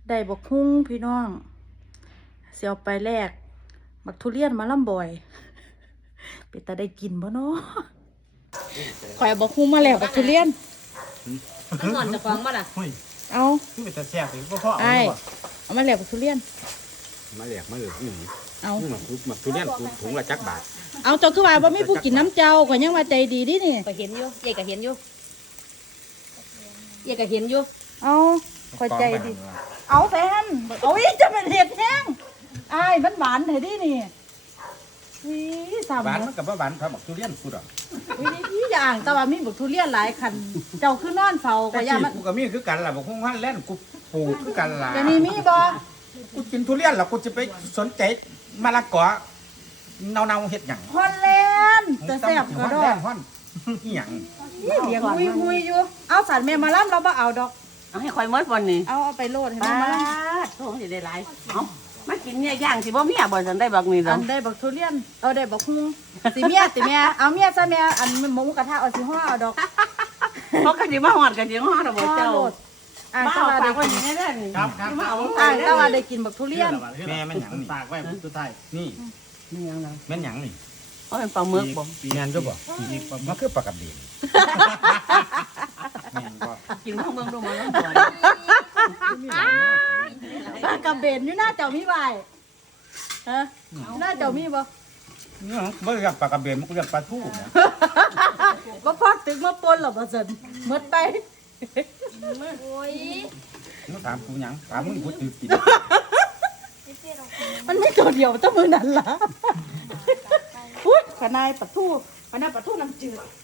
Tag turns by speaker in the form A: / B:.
A: ได้บักฮุ้งพี่น้องเสียวไปแลกบักทุเรียนมาล่ำบ่อยเป็นตาได้กินบ่เนาะข่อยเอาบักฮุ้งมาแล้วบักทุเรียน
B: มันหอนจะฟ้องมาล่ะ
A: เอา
C: คือเป็นตาแซ่บเลยพ่อเอา
A: ไอ้
C: ดีกว่า
A: เอามาแล้วบักทุเรียน
D: มาแหลกมาเหลือหนึ่ง
A: เอา
D: หมักทุเรียนถุงละจักบาท
A: เอาเจ้าคือว่าบ่มีผู้กินน้ำเจ้าก็ยังว่าใจดีดินี่
B: ก็เห็นอยู่เย่ก็เห็นอยู่เย่ก็เห็นอยู่
A: เอาข่อยใจดีเอาแฟนเอาอีจะเป็นเห็ดแห้งอ้ายมันหวานเถอะดินี่วิสาม
D: หวาน
A: เน
D: มันกับว่าหวานครับหมักทุเรียนกูดอก
A: วิอย่างแต่ว่ามีบักทุเรียนหลายคันเจ้าคือนอนเฝ้า
D: แต่
A: ก็ย่า
D: ที่
A: มัน
D: กูกับมีคือกันล่ะบอกพวกมันแล่นกูปลูกคือกันล่ะ
A: จะมีบ่
D: กูกินทุเรียนแล้วกูจะไปสนใจมะละกอเนาเฮ็ดหยัง
A: ฮอนแลนด์จะแซ่บก็ดอก
D: ฮ้อนอีหยัง
A: นี่เลี้ยงหุยอยู่เอาสันแม่มาล่ำเราบ่เอาดอก
B: เอาให้คอยมดบนนี่
A: เอาไปโลดให้
B: ป้า
A: แม่มาล่
B: โถ่สิได้หลายเอามากินเนี่ยย่างสิบ่เมียบ่สันได้บักนี่
A: ำ
B: ดอ
A: อั
B: ก
A: นได้บักทุเรียนเอาได้บักฮุ้งสิเมียติแม่เอาเมียซะแม่อันหมูกระทะเอาสิห่อเอาดอก
B: เพราะกันสิมาหอดกันสิฮอดบ่
A: ห่อ
B: เจ้า
A: โลดอ่าง
B: มา
A: ตะ
B: เอา
A: วัน
B: ปา
A: ได้
B: กไว้
A: กิน
B: นี่แน่ๆนี่
C: ครับ
B: มาเอา
A: อ่างตะวันได้กินบักทุเรียน
D: แม่แม่นหยังนี่
C: ตากไว้สุดท้าย
D: นี่
B: นี่ยังไง
D: แม่นหยังนี่
B: เอาเป็นปลาหมึกบ่
D: แม่นด้วยบ่
C: อีกประมา
D: มั
C: ณ
D: นคือปลากระเบนแม่นบ่
B: กินข้าวเมืองดูมาแล้วบ่
A: ปลากระเบนอยู่หน้าเจ้ามีใบฮะหน้าเจ้ามีบ่
D: เนี่ยบ่เรียกปลากระเบนมันก็เรียกปลาทูนะ
A: บ่พอดตึกมาปนหรอกบ่ซั่นหมดไป
D: มึงถามกูหยังถามมึงกูตื่นกิน
A: มันไม่ตัวเดียวแต้องมือนั่นล่ะอุ้ยขนายปลาทูขนายปลาทูน้ำจืด